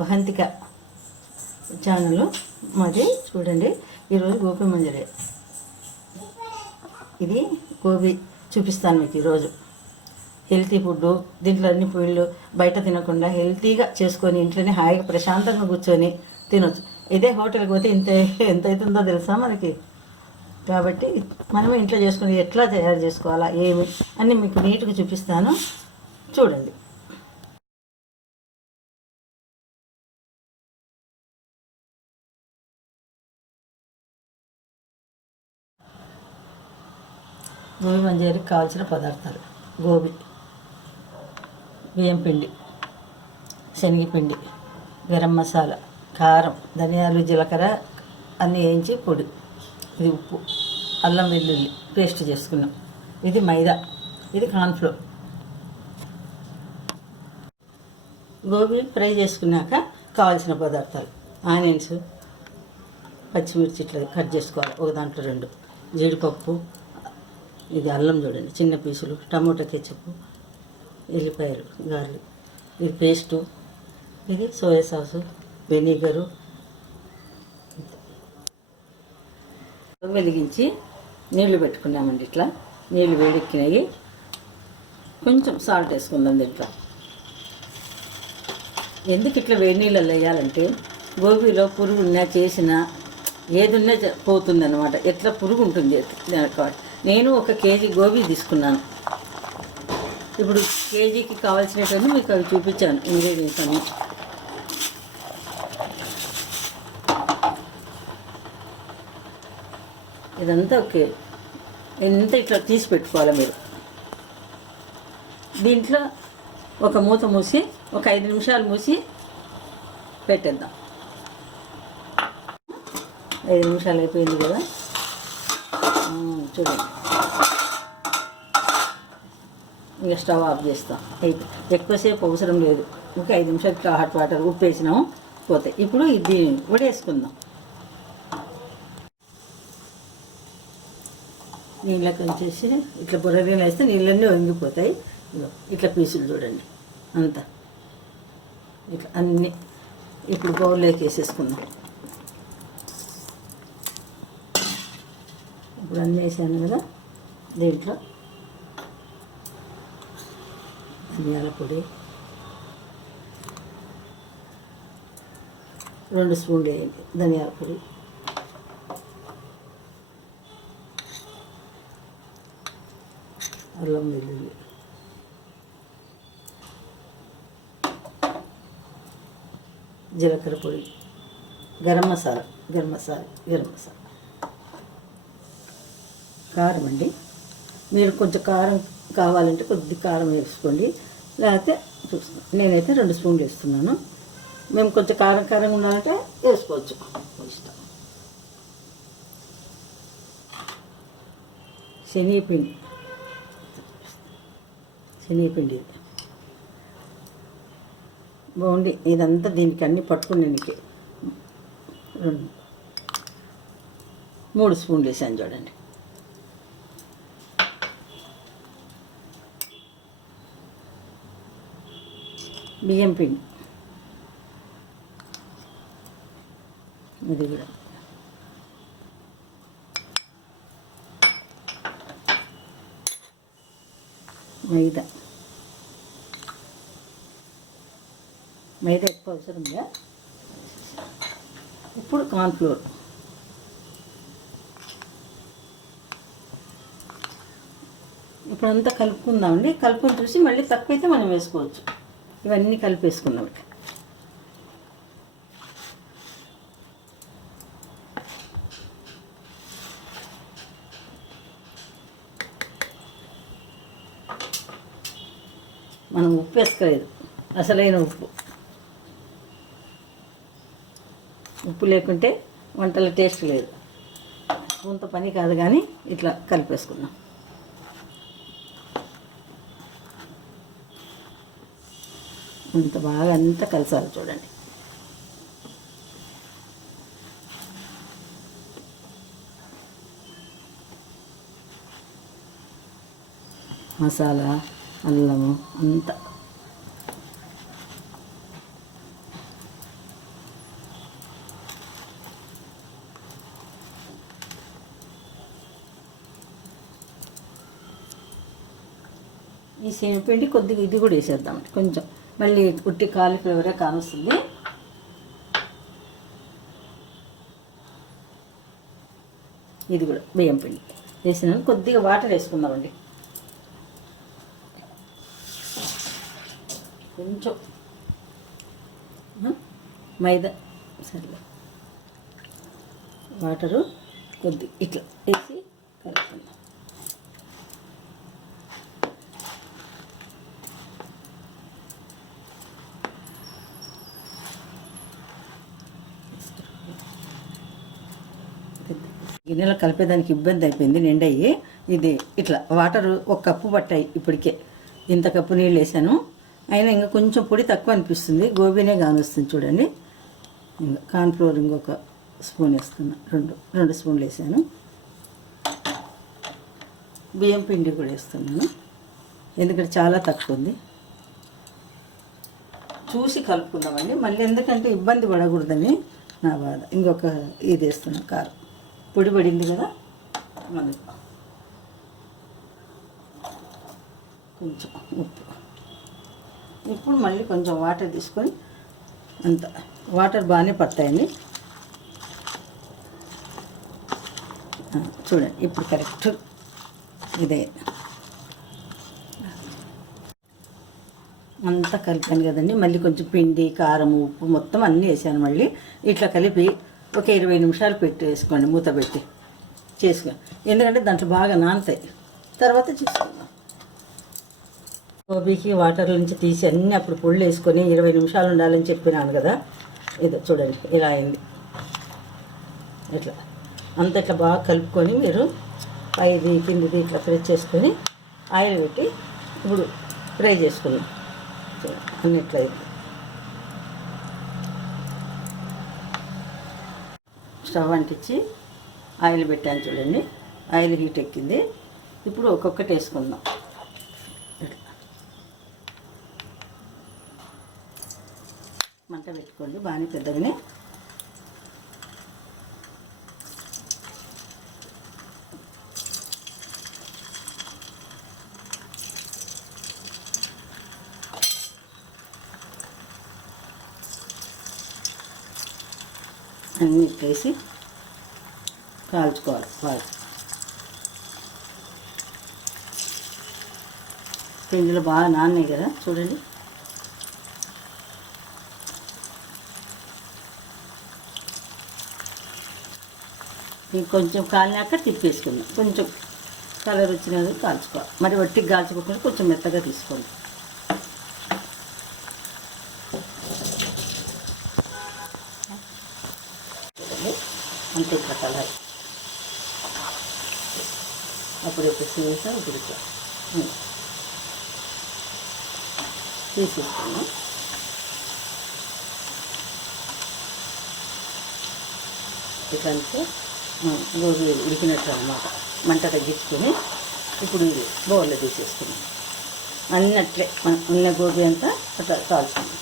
వహంతిక channel మాది. చూడండి, ఈరోజు గోబీ మంచూరియా. ఇది గోబీ చూపిస్తాను మీకు ఈరోజు. హెల్తీ ఫుడ్డు, దీంట్లో అన్ని పొయ్యిళ్ళు బయట తినకుండా హెల్తీగా చేసుకొని ఇంట్లోనే హాయిగా ప్రశాంతంగా కూర్చొని తినొచ్చు. ఇదే హోటల్కి పోతే ఎంత అవుతుందో తెలుసా మనకి. కాబట్టి మనమే ఇంట్లో చేసుకుని ఎట్లా తయారు చేసుకోవాలా ఏమి అన్నీ మీకు నీట్గా చూపిస్తాను, చూడండి. గోబీ మంచూరియాకి కావాల్సిన పదార్థాలు: గోబీ, బియ్యం పిండి, శనగపిండి, గరం మసాలా, కారం, ధనియాలు, జీలకర్ర అన్నీ వేయించి పొడి, ఇది ఉప్పు, అల్లం వెల్లుల్లి పేస్ట్ చేసుకున్నాం, ఇది మైదా, ఇది కార్న్ఫ్లోర్. గోబీ ఫ్రై చేసుకున్నాక కావాల్సిన పదార్థాలు: ఆనియన్స్, పచ్చిమిర్చి ఇట్లా కట్ చేసుకోవాలి, ఒక దాంట్లో 2, జీడిపప్పు, ఇది అల్లం చూడండి చిన్న పీసులు, టమోటా కెచప్, ఎల్లిపాయలు, గార్లిక్, ఇది పేస్టు, ఇది సోయా సాసు, వెనిగరు. వెలిగించి నీళ్లు పెట్టుకున్నామండి. ఇట్లా నీళ్ళు వేడెక్కినాయి, కొంచెం సాల్ట్ వేసుకుందాం దీంట్లో. ఎందుకు ఇట్లా వేడి నీళ్ళల్లో వేయాలంటే గోబీలో పురుగు ఉన్నా చేసినా ఏది ఉన్నా పోతుంది అన్నమాట. ఎట్లా పురుగు ఉంటుంది. నేను 1 కేజీ గోబీ తీసుకున్నాను. ఇప్పుడు కేజీకి కావాల్సినటువంటి మీకు అవి చూపించాను ఇంగ్రీడియంట్స్ అన్నీ. ఇదంతా ఓకే, ఎంత ఇట్లా తీసి పెట్టుకోవాలి మీరు. దీంట్లో ఒక మూత మూసి ఒక 5 నిమిషాలు మూసి పెట్టేద్దాం. 5 నిమిషాలు అయిపోయింది కదా, చూడండి. ఇంకా స్టవ్ ఆఫ్ చేస్తాం. ఎక్కువసేపు అవసరం లేదు, ఒక 5 నిమిషాలు ఇట్లా హాట్ వాటర్ ఉప్పు వేసినాము పోతాయి. ఇప్పుడు ఇది వడేసుకుందాం. నీళ్ళకి వచ్చేసి ఇట్లా బుర్రలు వేస్తే నీళ్ళన్నీ వంగిపోతాయి. ఇట్లా పీసులు చూడండి అంతా ఇట్లా అన్నీ. ఇప్పుడు బౌల్లోకి వేసేసుకుందాం. ఇప్పుడు అన్నీ వేసాను కదా, దీంట్లో ధనియాల పొడి 2 స్పూన్లు వేయండి, ధనియాల పొడి, అల్లం వెల్లుల్లి, జీలకర్ర పొడి, గరం మసాలా, కారం అండి. మీరు కొంచెం కారం కావాలంటే కొద్ది కారం వేసుకోండి, లేకపోతే చూస్తున్నాను. నేనైతే 2 స్పూన్లు వేస్తున్నాను. మేము కొంచెం కారంగా ఉండాలంటే వేసుకోవచ్చు, ఇష్టం. శనగపిండి బాగుండి ఇదంతా దీనికి అన్నీ పట్టుకునేందుకు 3 స్పూన్లు వేసాను చూడండి. బియ్యం పిండి, అది కూడా మైదా ఎక్కువ అవసరంగా. ఇప్పుడు కార్న్ఫ్లోర్, ఇప్పుడంతా కలుపుకుందామండి. కలుపుకొని చూసి మళ్ళీ తక్కువైతే మనం వేసుకోవచ్చు. ఇవన్నీ కలిపేసుకున్నాం. మనం ఉప్పు వేసుకోలేదు, అసలైన ఉప్పు లేకుంటే వంటల టేస్ట్ లేదు. స్పూన్తో పని కాదు, కానీ ఇట్లా కలిపేసుకున్నాం. అంత బాగా అంతా కలిసాలి చూడండి. మసాలా, అల్లము అంతా ఈ శనగపిండి కొద్దిగా ఇది కూడా వేసేద్దాం కొంచెం, మళ్ళీ ఉట్టి కాలీఫ్లవరే కానొస్తుంది. ఇది కూడా బియ్యం పిండి వేసినాను. కొద్దిగా వాటర్ వేసుకుందామండి, కొంచెం మైదా సరే, వాటరు కొద్ది ఇట్లా వేసి కలుపుకుందాం. గిన్నెలో కలిపేదానికి ఇబ్బంది అయిపోయింది, నిండయ్యి. ఇది ఇట్లా వాటరు 1 కప్పు పట్టాయి ఇప్పటికే. ఇంత కప్పు నీళ్ళు వేసాను, అయినా ఇంకా కొంచెం పొడి తక్కువ అనిపిస్తుంది. గోబీనే కానొస్తుంది చూడండి. ఇంకా కార్న్ఫ్లోర్ ఇంకొక స్పూన్ వేస్తున్నా, 2 స్పూన్లు వేసాను. బియ్యం పిండి కూడా వేస్తున్నాను, ఎందుకంటే చాలా తక్కువ ఉంది. చూసి కలుపుకుందామండి, మళ్ళీ ఎందుకంటే ఇబ్బంది పడకూడదని నా బాధ. ఇంకొక ఇది వేస్తున్నాను, కారం పొడి పడింది కదా మనకు. కొంచెం ఉప్పు. ఇప్పుడు మళ్ళీ కొంచెం వాటర్ తీసుకొని, అంత వాటర్ బాగానే పడతాయండి. చూడండి ఇప్పుడు కరెక్ట్ ఇదే. అంతా కలిపాను కదండి, మళ్ళీ కొంచెం పిండి, కారం, ఉప్పు మొత్తం అన్నీ వేసాను. మళ్ళీ ఇట్లా కలిపి ఒక 20 నిమిషాలు వేసుకోండి, మూత పెట్టి చేసుకోండి. ఎందుకంటే దాంట్లో బాగా నానుతాయి, తర్వాత చేసుకుందాం. గోబీకి వాటర్ నుంచి తీసి అన్నీ అప్పుడు పొళ్ళు వేసుకొని 20 నిమిషాలు ఉండాలని చెప్పినాను కదా. ఇదో చూడండి ఇలా అయింది. ఇట్లా అంత ఇట్లా బాగా కలుపుకొని మీరు పైది కిందిది ఇట్లా ఫ్రెష్ చేసుకొని ఆయిల్ పెట్టి ఇప్పుడు ఫ్రై చేసుకున్నాం అన్నిట్లా. స్టవ్ అంటించి ఆయిల్ పెట్టాను చూడండి, ఆయిల్ హీట్ ఎక్కింది. ఇప్పుడు ఒక్కొక్కటి వేసుకుందాం. మంట పెట్టుకోండి బాగానే పెద్దగానే. అన్నీ వేసి కాల్చుకోవాలి బాగా. పిండిలో బాగా నాన్నాయి కదా చూడండి. ఇంకొంచెం కాలినాక తిప్పేసుకుందాం, కొంచెం కలర్ వచ్చినది కాల్చుకోవాలి. మరి వట్టికి కాల్చుకోకుండా కొంచెం మెత్తగా తీసుకోండి. అంతే ఇట్లా కలర్ అప్పుడు వేసా ఇప్పుడు ఇట్లా తీసేసుకున్నాం. ఇట్లా అంటే గోబీ ఉడికినట్టు అన్నమాట. మంట తగ్గించుకొని ఇప్పుడు ఇది బౌల్లో తీసేసుకున్నాం. అన్నట్లే మన ఉన్న గోబీ అంతా అట్లా కాల్చుకున్నాం.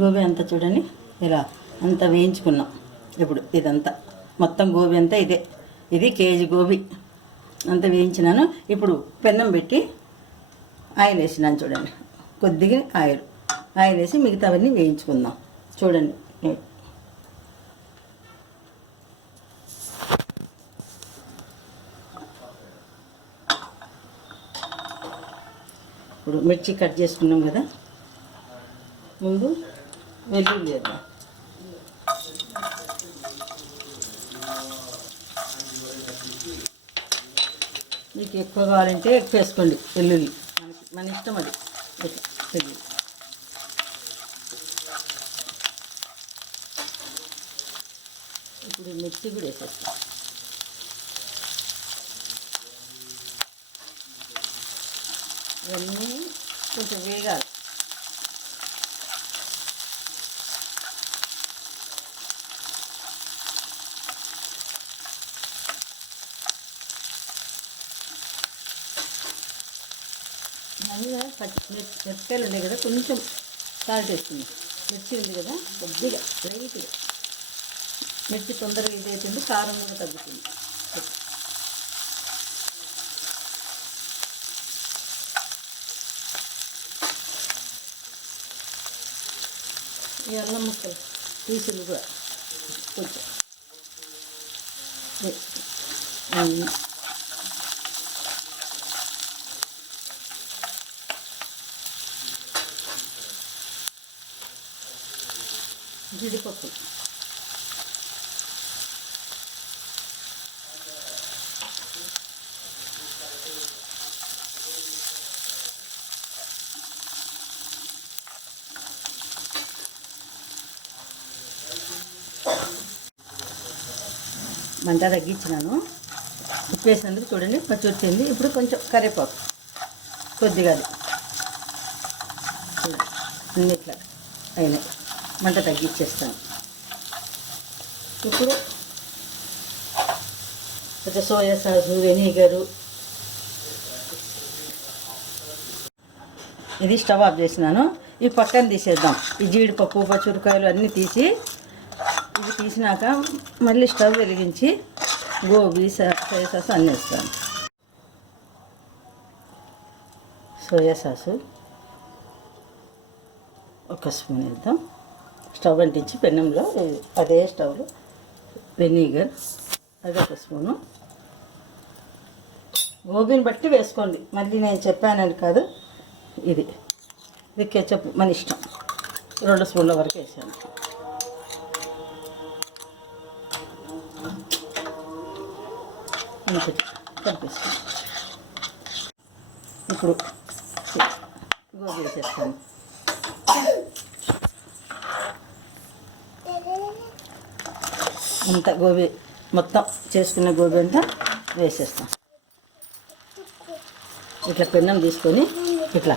గోబీ అంతా చూడండి ఇలా అంతా వేయించుకున్నాం. ఇప్పుడు ఇదంతా మొత్తం గోబీ అంతా ఇదే, ఇది కేజీ గోబీ అంతా వేయించినాను. ఇప్పుడు పెన్నం పెట్టి ఆయిల్ వేసినాను చూడండి, కొద్దిగా ఆయిల్ వేసి మిగతావన్నీ వేయించుకుందాం. చూడండి ఇప్పుడు మిర్చి కట్ చేసుకున్నాం కదా, ముందు వెల్లుల్లి వేద్దాం. మీకు ఎక్కువ కావాలంటే ఎక్కువ వేసుకోండి వెల్లుల్లి, మన ఇష్టం అది. వెల్లుల్లి ఇప్పుడు మిర్చి కూడా వేసేస్తాం. ఇవన్నీ కొంచెం వేగాలి. అందులో మిరపకాయలు ఉన్నాయి కదా, కొంచెం సాల్ట్ వేస్తుంది. మిర్చి ఉంది కదా, కొద్దిగా లైట్గా. మిర్చి తొందరగా ఇది అవుతుంది, కారం కూడా తగ్గుతుంది. ఈ అల్లం ముక్కలు పీసులు కూడా కొంచెం జీడిపప్పు, మంట తగ్గించినాను. ఉప్పు వేసినందుకు చూడండి పచ్చి వచ్చింది. ఇప్పుడు కొంచెం కరివేపాకు కొద్దిగా, అన్నీ ఇట్లా అయినాయి. మంట తగ్గించేస్తాను. ఇప్పుడు కొంచెం సోయా సాసు, వెనిగరు. ఇది స్టవ్ ఆఫ్ చేసినాను. ఈ పక్కన తీసేద్దాం. ఈ జీడిపప్పు, పచ్చిమిరపకాయలు అన్నీ తీసి, ఇది తీసినాక మళ్ళీ స్టవ్ వెలిగించి గోబీ సోయా సాసు అన్నీ వేస్తాను. సోయా సాసు ఒక స్పూన్ వేద్దాం. స్టవ్ అంటించి పెనంలో అదే స్టవ్లో వెనిగర్ అది ఒక స్పూను. గోబీని బట్టి వేసుకోండి, మళ్ళీ నేను చెప్పానని కాదు. ఇది కెచప్ మన ఇష్టం. 2 స్పూన్ల వరకు వేసాను. కలిపేస్తాను. ఇప్పుడు గోబీ వేసేస్తాను. అంతా గోబీ మొత్తం చేసుకున్న గోబీ అంతా వేసేస్తాం. ఇట్లా పెన్నం తీసుకొని ఇట్లా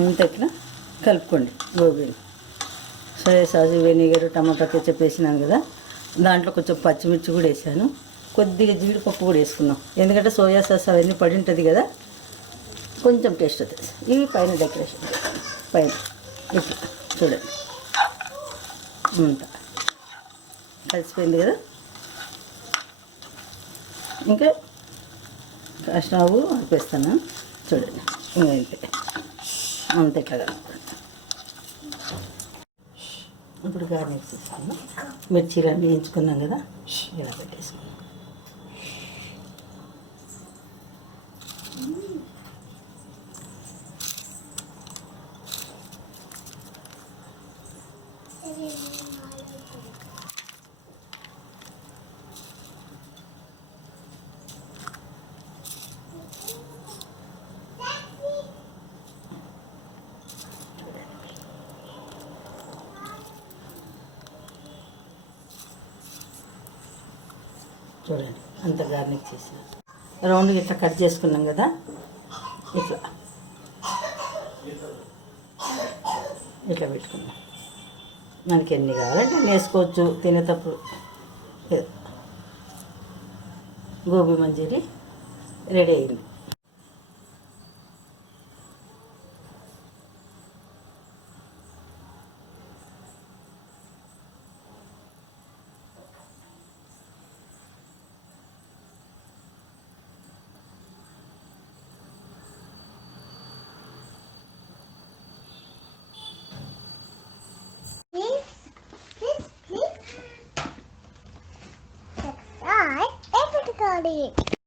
అంతా ఇట్లా కలుపుకోండి గోబీని. సోయా సాసు, వెనిగర్, టమాటా కెచప్ వేసినాను కదా, దాంట్లో కొంచెం పచ్చిమిర్చి కూడా వేసాను. కొద్దిగా జీడిపప్పు కూడా వేసుకున్నాం, ఎందుకంటే సోయా సాస్ అవన్నీ పడి ఉంటుంది కదా, కొంచెం టేస్ట్ అవుతుంది. ఇవి పైన డెకరేషన్ పైన ఇట్లా చూడండి. అంతా కలిసిపోయింది కదా. ఇంకా స్టవ్ ఆపేస్తాను. చూడండి, ఇంకా అంత ఇట్లా కలుపుకోండి. ఇప్పుడు గార్నిష్ చేసుకున్నాం. మిర్చీలన్నీ వేయించుకున్నాం కదా, ఇలా పెట్టేసుకున్నాం. చూడండి అంత గార్నిష్ చేసిన రౌండ్గా ఇట్లా కట్ చేసుకున్నాం కదా, ఇట్లా ఇట్లా పెట్టుకున్నాం. మనకి ఎన్ని కావాలంటే వేసుకోవచ్చు తినేటప్పుడు. గోబీ మంచూరి రెడీ అయింది. Everybody.